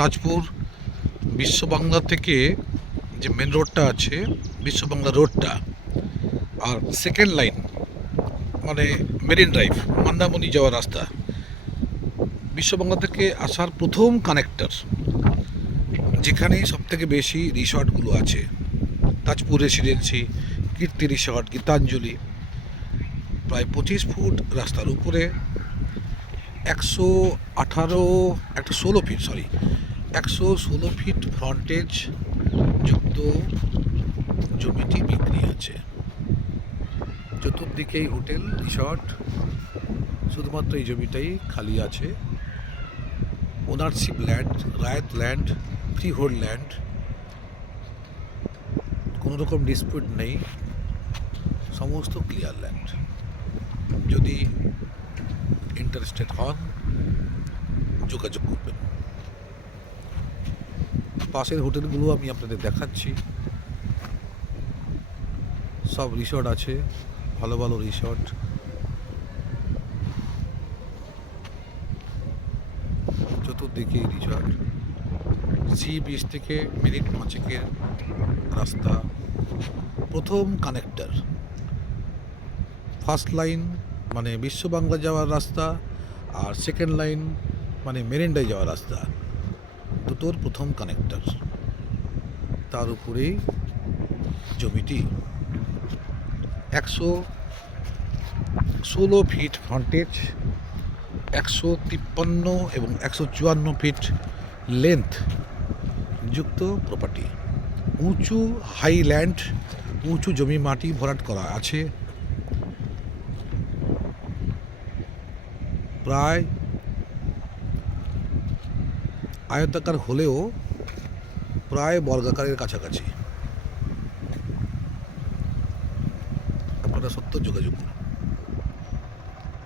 তাজপুর বিশ্ববাংলা থেকে যে মেন রোডটা আছে, বিশ্ববাংলা রোডটা, আর সেকেন্ড লাইন মানে মেরিন ড্রাইভ মন্দারমণি যাওয়ার রাস্তা, বিশ্ববাংলা থেকে আসার প্রথম কানেক্টর, যেখানে সবথেকে বেশি রিসর্টগুলো আছে, তাজপুর রেসিডেন্সি, কীর্তি রিসর্ট, গীতাঞ্জলি, প্রায় 25 ফুট রাস্তার উপরে 116 ফিট ফ্রন্টেজ যুক্ত জমিটি বিক্রি আছে। চতুর্দিকেই হোটেল রিসর্ট, শুধুমাত্র এই জমিটাই খালি আছে। ওনারশিপ ল্যান্ড, রায়ত ল্যান্ড, ফ্রি হোল্ড ল্যান্ড, কোনো রকম ডিসপিউট নেই, সমস্ত ক্লিয়ার ল্যান্ড। যদি ইন্টারেস্টেড হন যোগাযোগ করবেন। পাশের হোটেলগুলো আমি আপনাদের দেখাচ্ছি, সব রিসর্ট আছে, ভালো ভালো রিসর্ট। চতুর্দিকে রিসর্ট, সি বিচ থেকে মিনিট 5-এর রাস্তা। প্রথম কানেক্টর, ফার্স্ট লাইন মানে বিশ্ববাংলা যাওয়ার রাস্তা, আর সেকেন্ড লাইন মানে মেরিন্ডায় যাওয়ার রাস্তা, দুটোর প্রথম কানেক্টর। তার উপরেই জমিটি। 116 ফিট ফ্রন্টেজ, 153 এবং 154 ফিট লেন্থ যুক্ত প্রপার্টি। উঁচু হাইল্যান্ড, উঁচু জমি মাটি ভরাট করা আছে। প্রায় আয়তাকার হলেও প্রায় বর্গাকারের কাছাকাছি। আপনারা সত্য যোগাযোগ করুন।